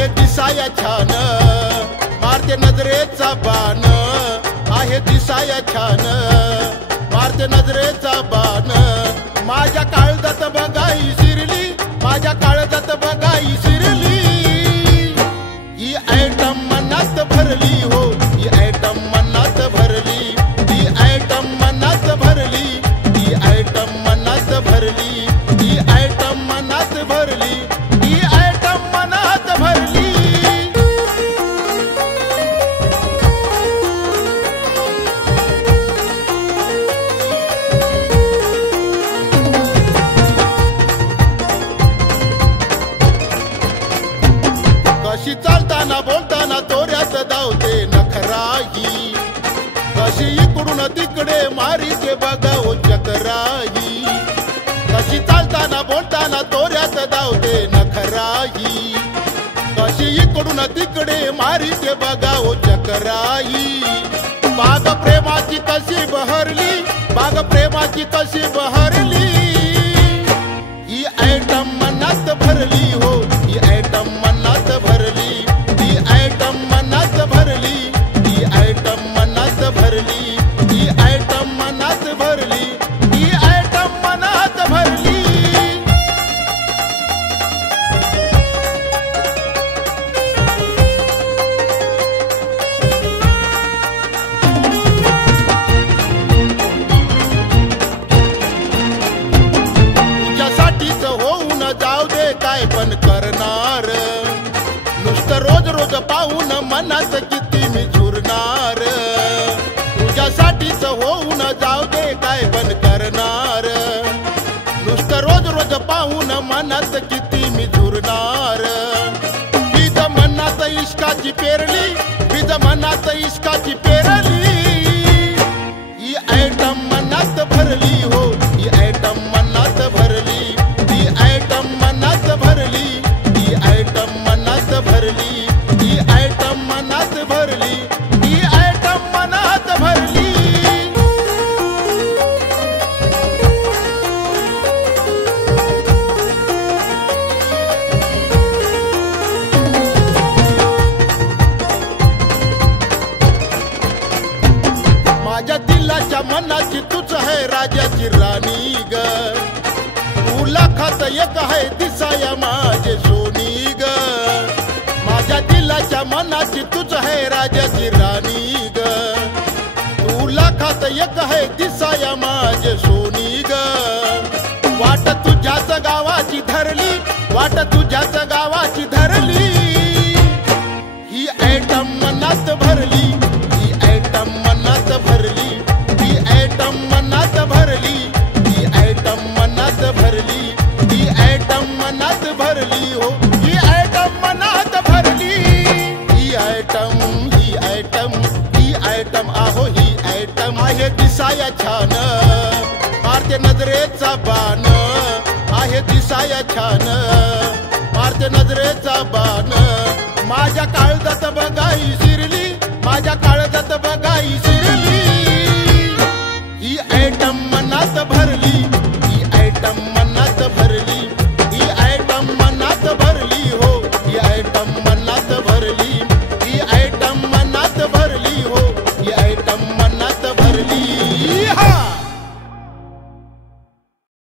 आहे दिसाया छान, मारते नजरेचा बाण, आहे दिसाया छान, मारते नजरेचा बाण. माझ्या काळजात बघाई शिरली, माझ्या काळजात बघाई शिरली. ही आयटम मनात भरली हो, ही आयटम मनात भरली, ही आयटम मनात भरली, ही आयटम मनात भरली, ही आयटम मनात भरली, ही आयटम मनात भरली. कशी चालताना बोलताना तोऱ्यात धावते नखराही, कशी इकडून तिकडे मारीते बघा ओ चक्राही. कशी चालताना बोलताना तोऱ्यात धावते नखराही, कशी इकडून तिकडे मारीते बघा ओ चक्राही. बाग प्रेमाची कशी बहरली, बाग प्रेमाची कशी बहरली. ही आयटम मनात भरली हो, ही आयटम मनात भरली, ही आयटम मनात भरली, ही आयटम मनात भरली, ही आयटम मनात भरली, ही आयटम मनात भरली. तुझ्यासाठीच होऊन जाऊ दे काय पण करणार, नुसतं रोज रोज पाहून मनात किती मी झुरणार. तुझ्यासाठीच होऊन जाऊ दे काय पण करणार, नुसतं रोज रोज पाहून मनात किती मी झुरणार. बीज मनात इश्काची पेरली, बीज मनात इश्काची पेरली. ही आयटम मनात भरली हो, ही आयटम मनात भरली, ही आयटम मनात भरली, ही आयटम मनात भरली, ही आयटम मनात भरली, ही आयटम मनात भरली. माझ्या दिलाच्या मनाची तूच आहे राजाची राणी ग, तुला खात एक आहे दिसाया माझे सोनी ग. माझ्या दिलाच्या मनाची तूच आहे राजाची राणी ग, तुला खात एक आहे दिसाया माझे सोनी ग. वाट तुझ्याच गावाची धरली, वाट तुझ्याच गावाची धरली. ही आयटम मनात भरली, ही आयटम मनात भरली, ही आयटम मनात भरली, ही आयटम मनात भरली, ही आयटम मनात भरली हो, ही आयटम मनात भरली. ही आयटम, ही आयटम, ही आयटम आहो, ही आयटम आहे दिसाया छान, मारते नजरेचा बाण, आहे दिसाया छान, मारते नजरेचा बाण. माझ्या काळजात बघाई शिरली, माझ्या काळजात बघाई शिरली. ही आयटम मनात भरली, ही आयटम मनात भरली, ही आयटम मनात भरली हो, ही आयटम मनात भरली, ही आयटम मनात भरली हो, ही आयटम मनात भरली.